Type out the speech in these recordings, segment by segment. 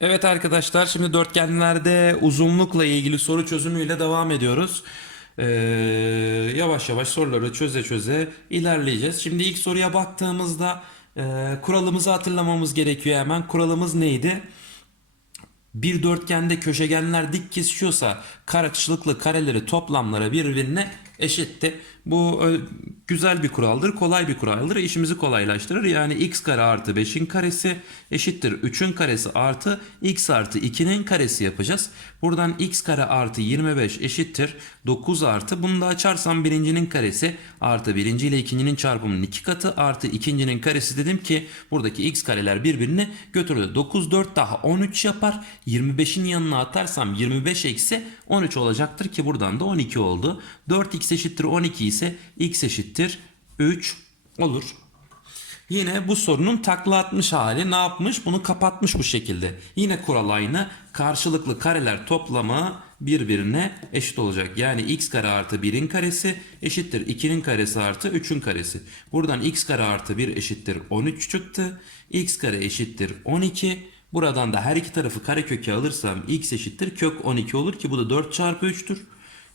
Evet arkadaşlar şimdi dörtgenlerde uzunlukla ilgili soru çözümüyle devam ediyoruz. Ee, yavaş yavaş soruları çöze çöze ilerleyeceğiz. Şimdi ilk soruya baktığımızda e, kuralımızı hatırlamamız gerekiyor hemen. Kuralımız neydi? Bir dörtgende köşegenler dik kesişiyorsa karşılıklı kareleri toplamları birbirine eşitti. Bu e, güzel bir kuraldır, kolay bir kuraldır. İşimizi kolaylaştırır. Yani x kare artı 5'in karesi eşittir 3'ün karesi artı x artı 2'nin karesi yapacağız. Buradan x kare artı 25 eşittir 9 artı. Bunu da açarsam birincinin karesi artı birinci ile ikincinin çarpımının iki katı artı ikincinin karesi dedim ki buradaki x kareler birbirini götürdü. 9 4 daha 13 yapar. 25'in yanına atarsam 25 eksi 13 olacaktır ki buradan da 12 oldu. 4x eşittir 12 ise x eşittir 3 olur. Yine bu sorunun takla atmış hali ne yapmış? Bunu kapatmış bu şekilde. Yine kural aynı. Karşılıklı kareler toplamı birbirine eşit olacak. Yani x kare artı 1'in karesi eşittir 2'nin karesi artı 3'ün karesi. Buradan x kare artı 1 eşittir 13 çıktı. x kare eşittir 12. Buradan da her iki tarafı kareköke alırsam x eşittir kök 12 olur ki bu da 4 çarpı 3'tür.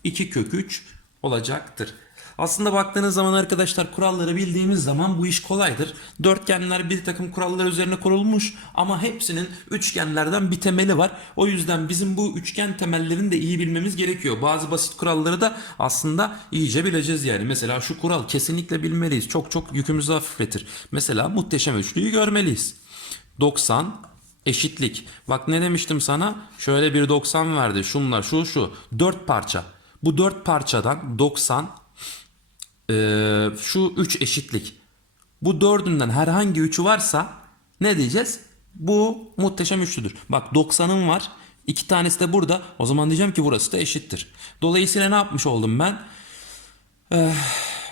2 kök 3 olacaktır. Aslında baktığınız zaman arkadaşlar kuralları bildiğimiz zaman bu iş kolaydır. Dörtgenler bir takım kurallar üzerine kurulmuş ama hepsinin üçgenlerden bir temeli var. O yüzden bizim bu üçgen temellerini de iyi bilmemiz gerekiyor. Bazı basit kuralları da aslında iyice bileceğiz yani. Mesela şu kural kesinlikle bilmeliyiz. Çok çok yükümüzü hafifletir. Mesela muhteşem üçlüyü görmeliyiz. 90 eşitlik. Bak ne demiştim sana? Şöyle bir 90 verdi. Şunlar şu şu. 4 parça. Bu 4 parçadan 90 ee, şu 3 eşitlik. Bu dördünden herhangi üçü varsa ne diyeceğiz? Bu muhteşem üçlüdür. Bak 90'ım var. iki tanesi de burada. O zaman diyeceğim ki burası da eşittir. Dolayısıyla ne yapmış oldum ben? Ee,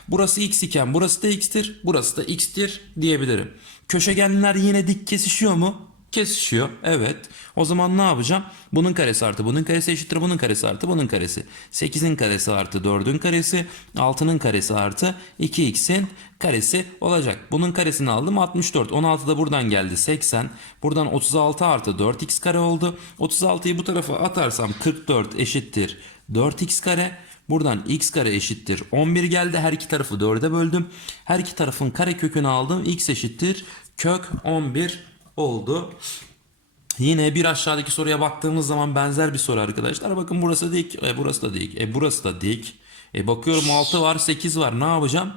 burası x iken burası da x'tir. Burası da x'tir diyebilirim. Köşegenler yine dik kesişiyor mu? Kesişiyor. Evet. O zaman ne yapacağım? Bunun karesi artı bunun karesi eşittir bunun karesi artı bunun karesi. 8'in karesi artı 4'ün karesi. 6'nın karesi artı 2x'in karesi olacak. Bunun karesini aldım 64. 16 da buradan geldi 80. Buradan 36 artı 4x kare oldu. 36'yı bu tarafa atarsam 44 eşittir 4x kare. Buradan x kare eşittir 11 geldi. Her iki tarafı 4'e böldüm. Her iki tarafın kare kökünü aldım. x eşittir kök 11 oldu. Yine bir aşağıdaki soruya baktığımız zaman benzer bir soru arkadaşlar. Bakın burası dik, e, burası da dik, e, burası da dik. E, bakıyorum 6 var, 8 var. Ne yapacağım?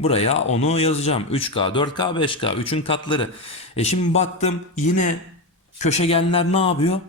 Buraya onu yazacağım. 3K, 4K, 5K, 3'ün katları. E şimdi baktım yine köşegenler ne yapıyor?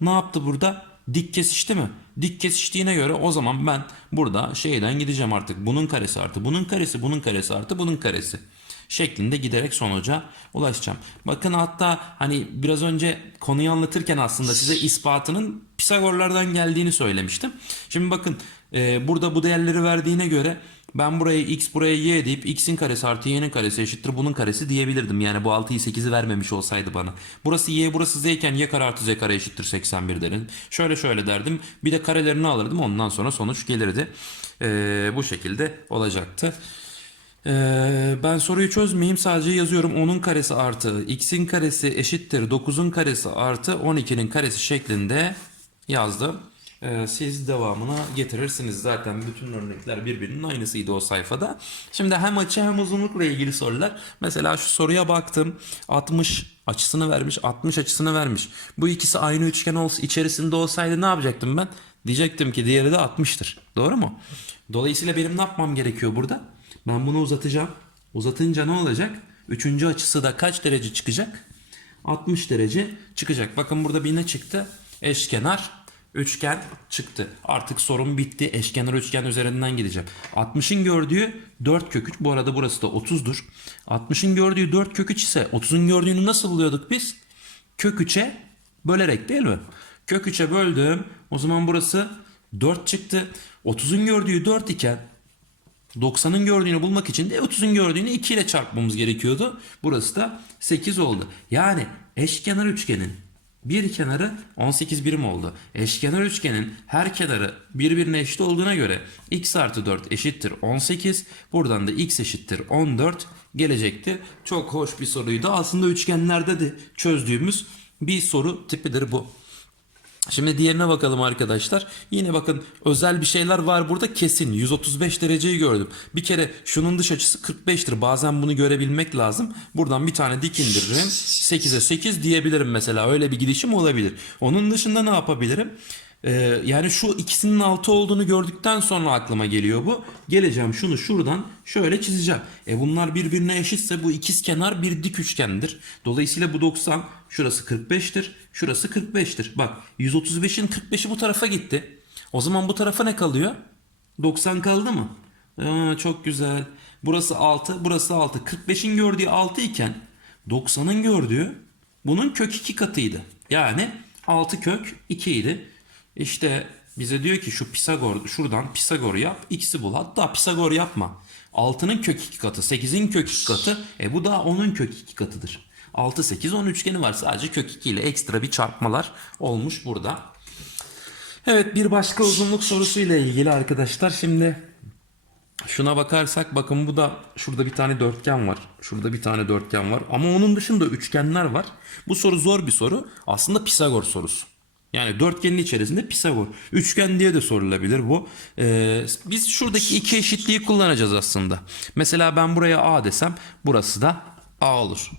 Ne yaptı burada? Dik kesişti mi? Dik kesiştiğine göre o zaman ben burada şeyden gideceğim artık. Bunun karesi artı bunun karesi, bunun karesi artı bunun karesi şeklinde giderek sonuca ulaşacağım. Bakın hatta hani biraz önce konuyu anlatırken aslında size ispatının Pisagorlardan geldiğini söylemiştim. Şimdi bakın e, burada bu değerleri verdiğine göre ben buraya x buraya y deyip x'in karesi artı y'nin karesi eşittir bunun karesi diyebilirdim. Yani bu 6'yı 8'i vermemiş olsaydı bana. Burası y burası z iken y kare artı z kare eşittir 81 derim. Şöyle şöyle derdim. Bir de karelerini alırdım ondan sonra sonuç gelirdi. E, bu şekilde olacaktı. Ee, ben soruyu çözmeyeyim sadece yazıyorum 10'un karesi artı x'in karesi eşittir 9'un karesi artı 12'nin karesi şeklinde yazdım. Ee, siz devamını getirirsiniz zaten bütün örnekler birbirinin aynısıydı o sayfada. Şimdi hem açı hem uzunlukla ilgili sorular. Mesela şu soruya baktım 60 açısını vermiş 60 açısını vermiş. Bu ikisi aynı üçgen olsa, içerisinde olsaydı ne yapacaktım ben? Diyecektim ki diğeri de 60'tır. Doğru mu? Dolayısıyla benim ne yapmam gerekiyor burada? Ben bunu uzatacağım. Uzatınca ne olacak? Üçüncü açısı da kaç derece çıkacak? 60 derece çıkacak. Bakın burada bir ne çıktı? Eşkenar üçgen çıktı. Artık sorun bitti. Eşkenar üçgen üzerinden gideceğim. 60'ın gördüğü 4 kök 3. Bu arada burası da 30'dur. 60'ın gördüğü 4 kök 3 ise 30'un gördüğünü nasıl buluyorduk biz? Kök 3'e bölerek değil mi? Kök 3'e böldüm. O zaman burası 4 çıktı. 30'un gördüğü 4 iken 90'ın gördüğünü bulmak için de 30'un gördüğünü 2 ile çarpmamız gerekiyordu. Burası da 8 oldu. Yani eşkenar üçgenin bir kenarı 18 birim oldu. Eşkenar üçgenin her kenarı birbirine eşit olduğuna göre x artı 4 eşittir 18. Buradan da x eşittir 14 gelecekti. Çok hoş bir soruydu. Aslında üçgenlerde de çözdüğümüz bir soru tipidir bu. Şimdi diğerine bakalım arkadaşlar. Yine bakın özel bir şeyler var burada kesin. 135 dereceyi gördüm. Bir kere şunun dış açısı 45'tir. Bazen bunu görebilmek lazım. Buradan bir tane dik indiririm. 8'e 8 diyebilirim mesela. Öyle bir gidişim olabilir. Onun dışında ne yapabilirim? Ee, yani şu ikisinin 6 olduğunu gördükten sonra aklıma geliyor bu. Geleceğim şunu şuradan şöyle çizeceğim. E bunlar birbirine eşitse bu ikiz kenar bir dik üçgendir. Dolayısıyla bu 90 şurası 45'tir. Şurası 45'tir. Bak 135'in 45'i bu tarafa gitti. O zaman bu tarafa ne kalıyor? 90 kaldı mı? Aa, çok güzel. Burası 6, burası 6. 45'in gördüğü 6 iken 90'ın gördüğü bunun kök 2 katıydı. Yani 6 kök 2 idi. İşte bize diyor ki şu Pisagor şuradan Pisagor yap x'i bul. Hatta Pisagor yapma. 6'nın kök 2 katı 8'in kök 2 katı. E bu da 10'un kök 2 katıdır. 6 8 10 üçgeni var. Sadece kök 2 ile ekstra bir çarpmalar olmuş burada. Evet bir başka uzunluk sorusu ile ilgili arkadaşlar. Şimdi şuna bakarsak bakın bu da şurada bir tane dörtgen var. Şurada bir tane dörtgen var. Ama onun dışında üçgenler var. Bu soru zor bir soru. Aslında Pisagor sorusu. Yani dörtgenin içerisinde Pisagor. Üçgen diye de sorulabilir bu. Ee, biz şuradaki iki eşitliği kullanacağız aslında. Mesela ben buraya A desem burası da A olur.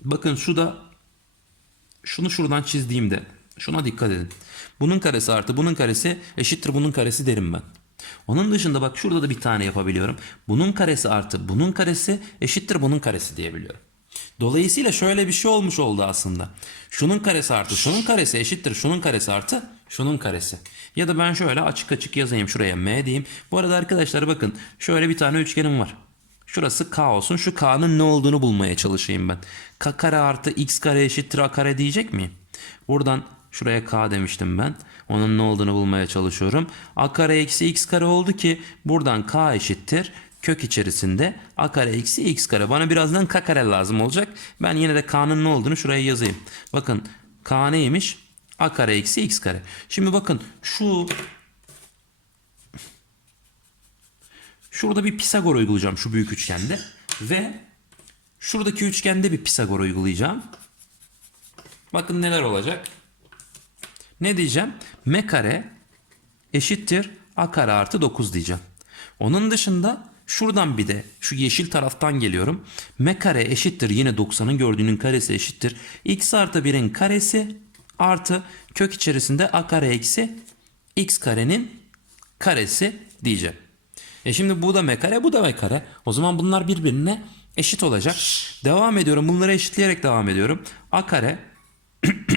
Bakın şu da şunu şuradan çizdiğimde şuna dikkat edin. Bunun karesi artı bunun karesi eşittir bunun karesi derim ben. Onun dışında bak şurada da bir tane yapabiliyorum. Bunun karesi artı bunun karesi eşittir bunun karesi diyebiliyorum. Dolayısıyla şöyle bir şey olmuş oldu aslında. Şunun karesi artı şunun karesi eşittir şunun karesi artı şunun karesi. Ya da ben şöyle açık açık yazayım şuraya m diyeyim. Bu arada arkadaşlar bakın şöyle bir tane üçgenim var. Şurası k olsun. Şu k'nın ne olduğunu bulmaya çalışayım ben. k kare artı x kare eşittir a kare diyecek miyim? Buradan şuraya k demiştim ben. Onun ne olduğunu bulmaya çalışıyorum. a kare eksi x kare oldu ki buradan k eşittir kök içerisinde a kare eksi x kare. Bana birazdan k kare lazım olacak. Ben yine de k'nın ne olduğunu şuraya yazayım. Bakın k neymiş? a kare eksi x kare. Şimdi bakın şu şurada bir Pisagor uygulayacağım şu büyük üçgende ve şuradaki üçgende bir Pisagor uygulayacağım. Bakın neler olacak. Ne diyeceğim? M kare eşittir a kare artı 9 diyeceğim. Onun dışında şuradan bir de şu yeşil taraftan geliyorum. M kare eşittir yine 90'ın gördüğünün karesi eşittir. x artı 1'in karesi artı kök içerisinde a kare eksi x karenin karesi diyeceğim. E şimdi bu da m kare bu da m kare. O zaman bunlar birbirine eşit olacak. Devam ediyorum. Bunları eşitleyerek devam ediyorum. a kare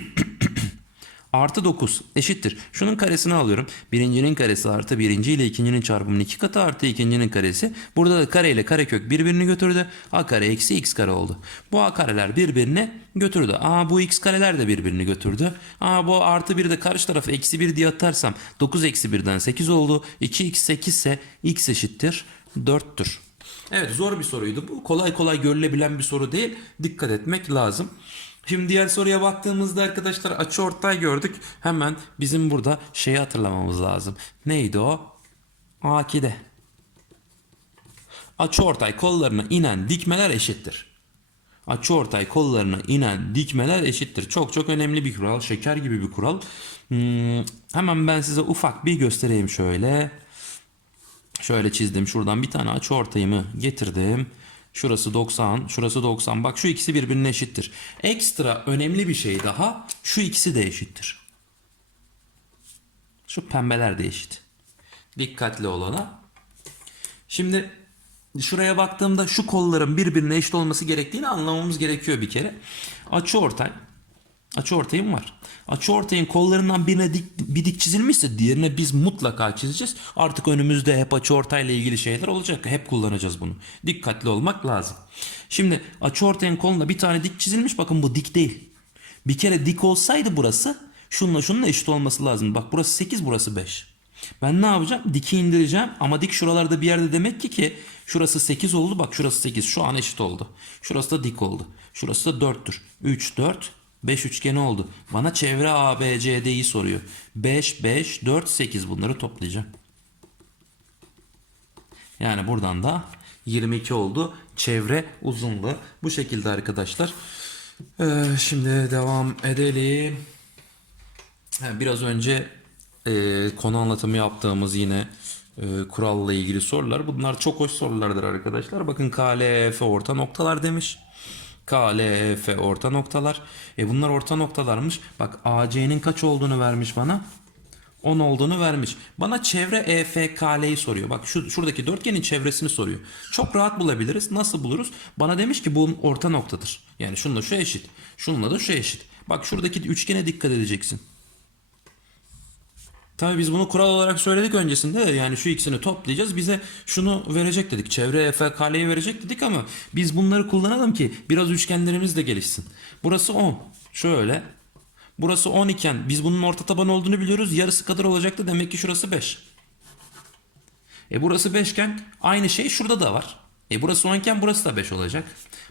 Artı 9 eşittir. Şunun karesini alıyorum. Birincinin karesi artı birinci ile ikincinin çarpımının iki katı artı ikincinin karesi. Burada da kare ile karekök birbirini götürdü. A kare eksi x kare oldu. Bu a kareler birbirini götürdü. Aa bu x kareler de birbirini götürdü. Aa bu artı 1 de karşı tarafa eksi 1 diye atarsam 9 eksi 1'den 8 oldu. 2x 8 ise x eşittir 4'tür. Evet zor bir soruydu bu. Kolay kolay görülebilen bir soru değil. Dikkat etmek lazım. Şimdi diğer soruya baktığımızda arkadaşlar açı ortay gördük. Hemen bizim burada şeyi hatırlamamız lazım. Neydi o? Akide. Açı ortay kollarına inen dikmeler eşittir. Açı ortay kollarına inen dikmeler eşittir. Çok çok önemli bir kural. Şeker gibi bir kural. Hmm, hemen ben size ufak bir göstereyim şöyle. Şöyle çizdim. Şuradan bir tane açı ortayımı getirdim. Şurası 90, şurası 90. Bak şu ikisi birbirine eşittir. Ekstra önemli bir şey daha. Şu ikisi de eşittir. Şu pembeler de eşit. Dikkatli olana. Şimdi şuraya baktığımda şu kolların birbirine eşit olması gerektiğini anlamamız gerekiyor bir kere. Açı ortay. Açı ortayım var. Açı ortayın kollarından birine dik, bir dik çizilmişse diğerine biz mutlaka çizeceğiz. Artık önümüzde hep açı ortayla ilgili şeyler olacak. Hep kullanacağız bunu. Dikkatli olmak lazım. Şimdi açı ortayın koluna bir tane dik çizilmiş. Bakın bu dik değil. Bir kere dik olsaydı burası şununla şununla eşit olması lazım. Bak burası 8 burası 5. Ben ne yapacağım? Diki indireceğim ama dik şuralarda bir yerde demek ki ki şurası 8 oldu. Bak şurası 8 şu an eşit oldu. Şurası da dik oldu. Şurası da 4'tür. 3 4 5 üçgeni oldu. Bana çevre ABCD'yi soruyor. 5 5 4 8 bunları toplayacağım. Yani buradan da 22 oldu. Çevre uzunluğu bu şekilde arkadaşlar. Ee, şimdi devam edelim. Biraz önce e, konu anlatımı yaptığımız yine e, kuralla ilgili sorular. Bunlar çok hoş sorulardır arkadaşlar. Bakın KLF orta noktalar demiş. KLF orta noktalar. E bunlar orta noktalarmış. Bak AC'nin kaç olduğunu vermiş bana. 10 olduğunu vermiş. Bana çevre E EFKL'yi soruyor. Bak şu şuradaki dörtgenin çevresini soruyor. Çok rahat bulabiliriz. Nasıl buluruz? Bana demiş ki bu orta noktadır. Yani şununla şu eşit. Şununla da şu eşit. Bak şuradaki üçgene dikkat edeceksin. Tabii biz bunu kural olarak söyledik öncesinde de yani şu ikisini toplayacağız bize şunu verecek dedik. Çevre EFK'yi verecek dedik ama biz bunları kullanalım ki biraz üçgenlerimiz de gelişsin. Burası 10. Şöyle. Burası 10 iken biz bunun orta taban olduğunu biliyoruz. Yarısı kadar olacaktı demek ki şurası 5. E burası 5 iken aynı şey şurada da var. E burası 10 iken burası da 5 olacak.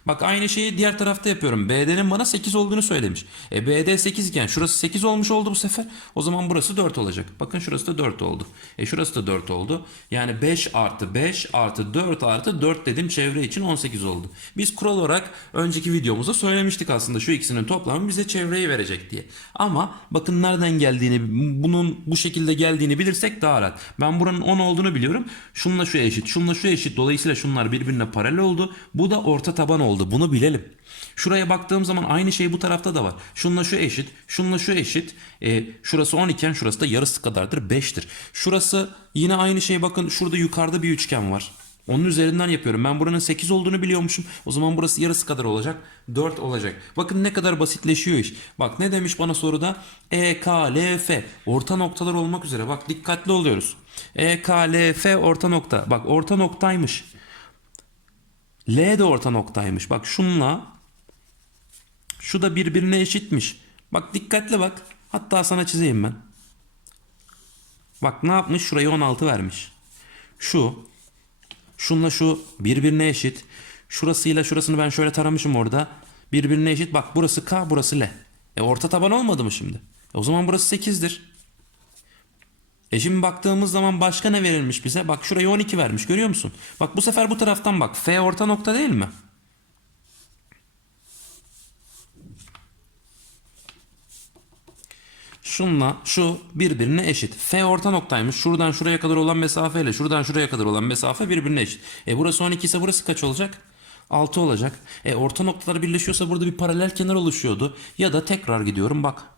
Bak aynı şeyi diğer tarafta yapıyorum. BD'nin bana 8 olduğunu söylemiş. E BD 8 iken şurası 8 olmuş oldu bu sefer. O zaman burası 4 olacak. Bakın şurası da 4 oldu. E şurası da 4 oldu. Yani 5 artı 5 artı 4 artı 4 dedim çevre için 18 oldu. Biz kural olarak önceki videomuzda söylemiştik aslında şu ikisinin toplamı bize çevreyi verecek diye. Ama bakın nereden geldiğini bunun bu şekilde geldiğini bilirsek daha rahat. Ben buranın 10 olduğunu biliyorum. Şununla şu eşit. Şununla şu eşit. Dolayısıyla şunlar birbirine paralel oldu. Bu da orta taban oldu. Bunu bilelim. Şuraya baktığım zaman aynı şey bu tarafta da var. Şununla şu eşit. Şununla şu eşit. E, şurası 10 iken şurası da yarısı kadardır 5'tir. Şurası yine aynı şey bakın şurada yukarıda bir üçgen var. Onun üzerinden yapıyorum. Ben buranın 8 olduğunu biliyormuşum. O zaman burası yarısı kadar olacak. 4 olacak. Bakın ne kadar basitleşiyor iş. Bak ne demiş bana soruda? E, K, L, F. Orta noktalar olmak üzere. Bak dikkatli oluyoruz. E, K, L, F orta nokta. Bak orta noktaymış. L de orta noktaymış. Bak şunla şu da birbirine eşitmiş. Bak dikkatli bak. Hatta sana çizeyim ben. Bak ne yapmış? Şurayı 16 vermiş. Şu Şunla şu birbirine eşit. Şurasıyla şurasını ben şöyle taramışım orada. Birbirine eşit. Bak burası K burası L. E orta taban olmadı mı şimdi? E o zaman burası 8'dir. E şimdi baktığımız zaman başka ne verilmiş bize? Bak şurayı 12 vermiş görüyor musun? Bak bu sefer bu taraftan bak. F orta nokta değil mi? Şunla şu birbirine eşit. F orta noktaymış. Şuradan şuraya kadar olan mesafe ile şuradan şuraya kadar olan mesafe birbirine eşit. E burası 12 ise burası kaç olacak? 6 olacak. E orta noktalar birleşiyorsa burada bir paralel kenar oluşuyordu. Ya da tekrar gidiyorum bak.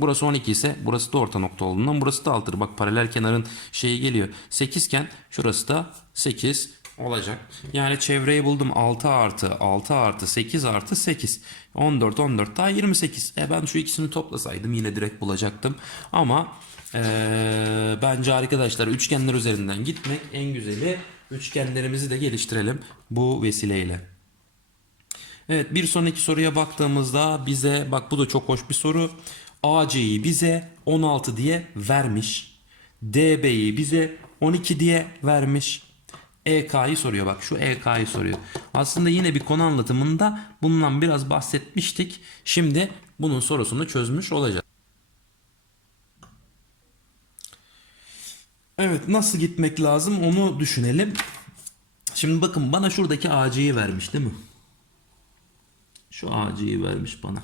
Burası 12 ise burası da orta nokta olduğundan burası da 6'dır. Bak paralel kenarın şeyi geliyor. 8 iken şurası da 8 olacak. Yani çevreyi buldum 6 artı 6 artı 8 artı 8. 14 14 daha 28. E ben şu ikisini toplasaydım yine direkt bulacaktım. Ama eee, bence arkadaşlar üçgenler üzerinden gitmek en güzeli. Üçgenlerimizi de geliştirelim bu vesileyle. Evet bir sonraki soruya baktığımızda bize bak bu da çok hoş bir soru. AC'yi bize 16 diye vermiş. DB'yi bize 12 diye vermiş. EK'yı soruyor bak şu EK'yı soruyor. Aslında yine bir konu anlatımında bundan biraz bahsetmiştik. Şimdi bunun sorusunu çözmüş olacağız. Evet nasıl gitmek lazım onu düşünelim. Şimdi bakın bana şuradaki AC'yi vermiş değil mi? Şu AC'yi vermiş bana.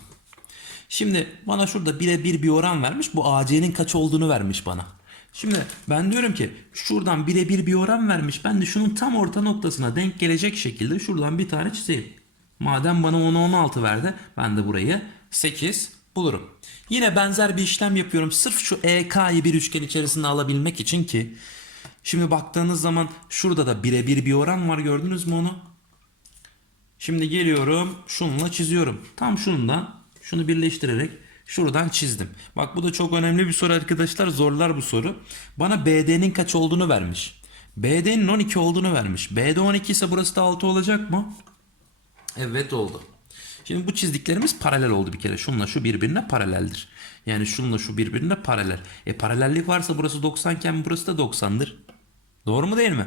Şimdi bana şurada birebir bir oran vermiş. Bu AC'nin kaç olduğunu vermiş bana. Şimdi ben diyorum ki şuradan birebir bir oran vermiş. Ben de şunun tam orta noktasına denk gelecek şekilde şuradan bir tane çizeyim. Madem bana 10'u 16 verdi ben de burayı 8 bulurum. Yine benzer bir işlem yapıyorum. Sırf şu EK'yı bir üçgen içerisinde alabilmek için ki şimdi baktığınız zaman şurada da birebir bir oran var gördünüz mü onu? Şimdi geliyorum şununla çiziyorum. Tam şundan şunu birleştirerek şuradan çizdim. Bak bu da çok önemli bir soru arkadaşlar. Zorlar bu soru. Bana BD'nin kaç olduğunu vermiş. BD'nin 12 olduğunu vermiş. BD 12 ise burası da 6 olacak mı? Evet oldu. Şimdi bu çizdiklerimiz paralel oldu bir kere. Şunla şu birbirine paraleldir. Yani şunla şu birbirine paralel. E paralellik varsa burası 90 iken burası da 90'dır. Doğru mu değil mi?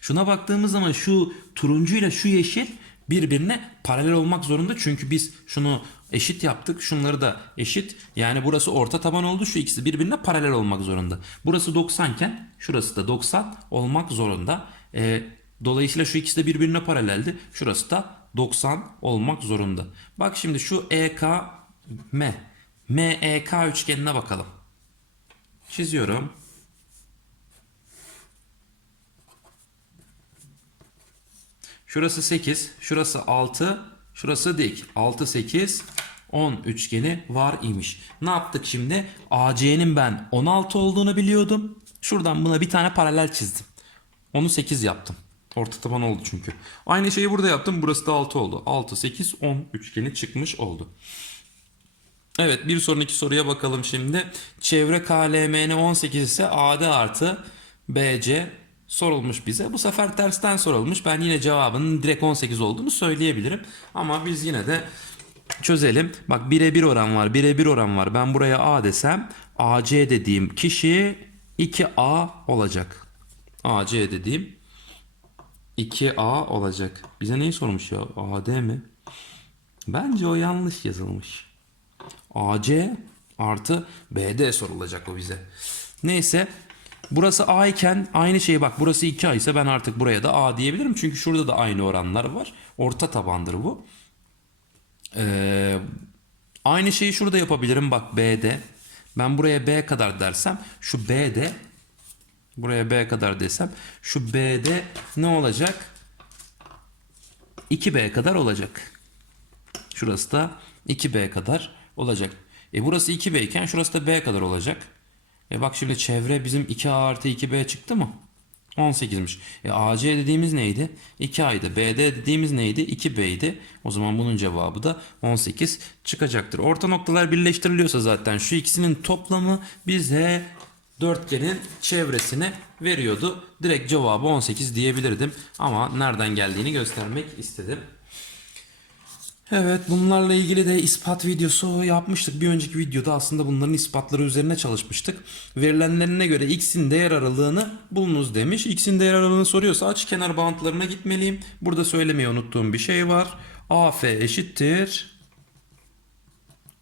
Şuna baktığımız zaman şu turuncuyla şu yeşil birbirine paralel olmak zorunda. Çünkü biz şunu eşit yaptık. Şunları da eşit. Yani burası orta taban oldu. Şu ikisi birbirine paralel olmak zorunda. Burası 90 iken şurası da 90 olmak zorunda. E, dolayısıyla şu ikisi de birbirine paraleldi. Şurası da 90 olmak zorunda. Bak şimdi şu EK M. MEK üçgenine bakalım. Çiziyorum. Şurası 8, şurası 6, şurası dik. 6, 8, 10 üçgeni var imiş. Ne yaptık şimdi? AC'nin ben 16 olduğunu biliyordum. Şuradan buna bir tane paralel çizdim. Onu 8 yaptım. Orta taban oldu çünkü. Aynı şeyi burada yaptım. Burası da 6 oldu. 6, 8, 10 üçgeni çıkmış oldu. Evet bir sonraki soruya bakalım şimdi. Çevre KLMN 18 ise AD artı BC sorulmuş bize. Bu sefer tersten sorulmuş. Ben yine cevabının direkt 18 olduğunu söyleyebilirim. Ama biz yine de çözelim. Bak birebir oran var. Birebir oran var. Ben buraya A desem AC dediğim kişi 2A olacak. AC dediğim 2A olacak. Bize neyi sormuş ya? AD mi? Bence o yanlış yazılmış. AC artı BD sorulacak o bize. Neyse burası A iken aynı şey bak burası 2A ise ben artık buraya da A diyebilirim. Çünkü şurada da aynı oranlar var. Orta tabandır bu. Ee, aynı şeyi şurada yapabilirim bak B'de. Ben buraya B kadar dersem şu B'de buraya B kadar desem şu B'de ne olacak? 2B kadar olacak. Şurası da 2B kadar olacak. E burası 2B iken şurası da B kadar olacak. E bak şimdi çevre bizim 2A artı 2B çıktı mı? 18'miş. E AC dediğimiz neydi? 2A'ydı. BD dediğimiz neydi? 2B'ydi. O zaman bunun cevabı da 18 çıkacaktır. Orta noktalar birleştiriliyorsa zaten şu ikisinin toplamı bize dörtgenin çevresini veriyordu. Direkt cevabı 18 diyebilirdim. Ama nereden geldiğini göstermek istedim. Evet bunlarla ilgili de ispat videosu yapmıştık. Bir önceki videoda aslında bunların ispatları üzerine çalışmıştık. Verilenlerine göre x'in değer aralığını bulunuz demiş. X'in değer aralığını soruyorsa aç kenar bağıntılarına gitmeliyim. Burada söylemeyi unuttuğum bir şey var. AF eşittir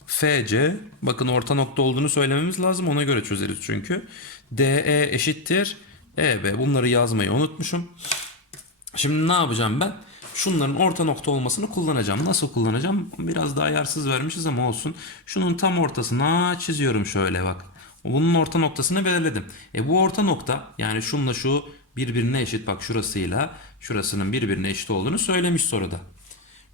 FC. Bakın orta nokta olduğunu söylememiz lazım. Ona göre çözeriz çünkü. DE eşittir EB. Bunları yazmayı unutmuşum. Şimdi ne yapacağım ben? Şunların orta nokta olmasını kullanacağım. Nasıl kullanacağım? Biraz daha ayarsız vermişiz ama olsun. Şunun tam ortasına çiziyorum şöyle bak. Bunun orta noktasını belirledim. E bu orta nokta yani şunla şu birbirine eşit bak şurasıyla şurasının birbirine eşit olduğunu söylemiş soruda.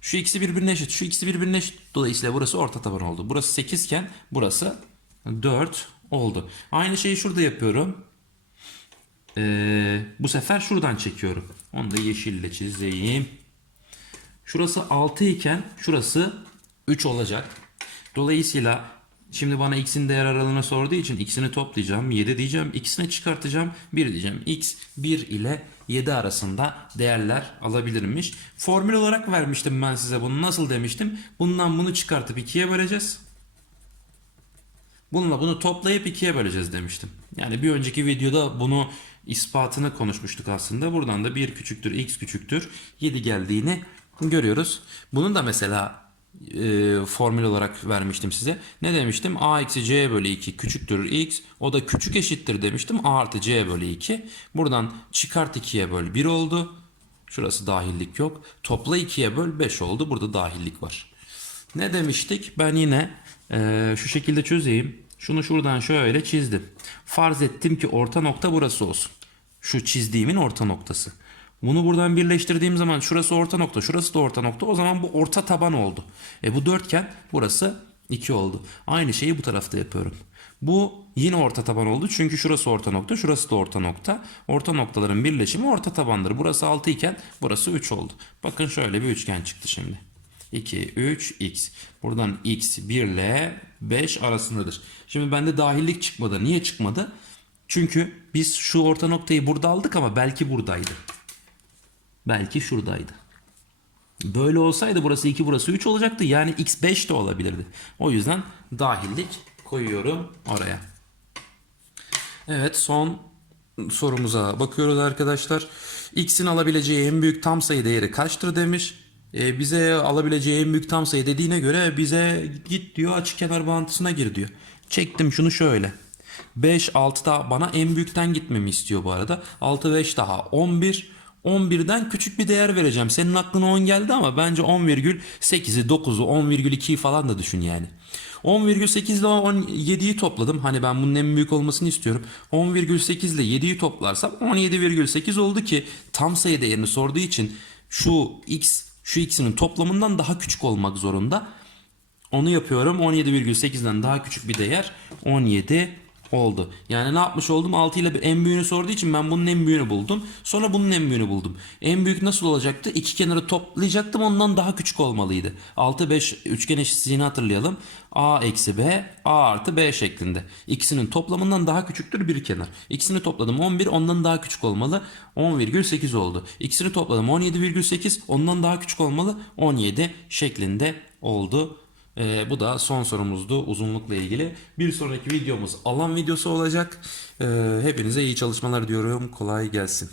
Şu ikisi birbirine eşit. Şu ikisi birbirine eşit. Dolayısıyla burası orta taban oldu. Burası 8 iken burası 4 oldu. Aynı şeyi şurada yapıyorum. Ee, bu sefer şuradan çekiyorum. Onu da yeşille çizeyim. Şurası 6 iken şurası 3 olacak. Dolayısıyla şimdi bana x'in değer aralığını sorduğu için x'ini toplayacağım. 7 diyeceğim. İkisini çıkartacağım. 1 diyeceğim. x 1 ile 7 arasında değerler alabilirmiş. Formül olarak vermiştim ben size bunu. Nasıl demiştim? Bundan bunu çıkartıp 2'ye böleceğiz. Bununla bunu toplayıp 2'ye böleceğiz demiştim. Yani bir önceki videoda bunu ispatını konuşmuştuk aslında. Buradan da 1 küçüktür x küçüktür 7 geldiğini görüyoruz. Bunun da mesela e, formül olarak vermiştim size. Ne demiştim? a eksi c bölü 2 küçüktür x. O da küçük eşittir demiştim. a artı c bölü 2. Buradan çıkart 2'ye böl 1 oldu. Şurası dahillik yok. Topla 2'ye böl 5 oldu. Burada dahillik var. Ne demiştik? Ben yine e, şu şekilde çözeyim. Şunu şuradan şöyle çizdim. Farz ettim ki orta nokta burası olsun. Şu çizdiğimin orta noktası. Bunu buradan birleştirdiğim zaman şurası orta nokta, şurası da orta nokta. O zaman bu orta taban oldu. E bu dörtgen burası 2 oldu. Aynı şeyi bu tarafta yapıyorum. Bu yine orta taban oldu çünkü şurası orta nokta, şurası da orta nokta. Orta noktaların birleşimi orta tabandır. Burası 6 iken burası 3 oldu. Bakın şöyle bir üçgen çıktı şimdi. 2, 3, x. Buradan x 1 ile 5 arasındadır. Şimdi bende dahillik çıkmadı. Niye çıkmadı? Çünkü biz şu orta noktayı burada aldık ama belki buradaydı. Belki şuradaydı. Böyle olsaydı burası 2 burası 3 olacaktı. Yani x 5 de olabilirdi. O yüzden dahillik koyuyorum oraya. Evet son sorumuza bakıyoruz arkadaşlar. X'in alabileceği en büyük tam sayı değeri kaçtır demiş. E, bize alabileceği en büyük tam sayı dediğine göre bize git diyor açık kenar bağıntısına gir diyor. Çektim şunu şöyle. 5 6 da bana en büyükten gitmemi istiyor bu arada. 6 5 daha 11 11'den küçük bir değer vereceğim. Senin aklına 10 geldi ama bence 10,8'i 9'u 10,2'yi falan da düşün yani. 10,8 ile 17'yi topladım. Hani ben bunun en büyük olmasını istiyorum. 10,8 ile 7'yi toplarsam 17,8 oldu ki tam sayı değerini sorduğu için şu x şu x'inin toplamından daha küçük olmak zorunda. Onu yapıyorum. 17,8'den daha küçük bir değer 17 oldu. Yani ne yapmış oldum? 6 ile en büyüğünü sorduğu için ben bunun en büyüğünü buldum. Sonra bunun en büyüğünü buldum. En büyük nasıl olacaktı? İki kenarı toplayacaktım ondan daha küçük olmalıydı. 6 5 üçgen eşitsizliğini hatırlayalım. A eksi B A artı B şeklinde. İkisinin toplamından daha küçüktür bir kenar. İkisini topladım 11 ondan daha küçük olmalı. 10,8 oldu. İkisini topladım 17,8 ondan daha küçük olmalı. 17 şeklinde oldu. Ee, bu da son sorumuzdu uzunlukla ilgili. Bir sonraki videomuz alan videosu olacak. Ee, hepinize iyi çalışmalar diyorum. Kolay gelsin.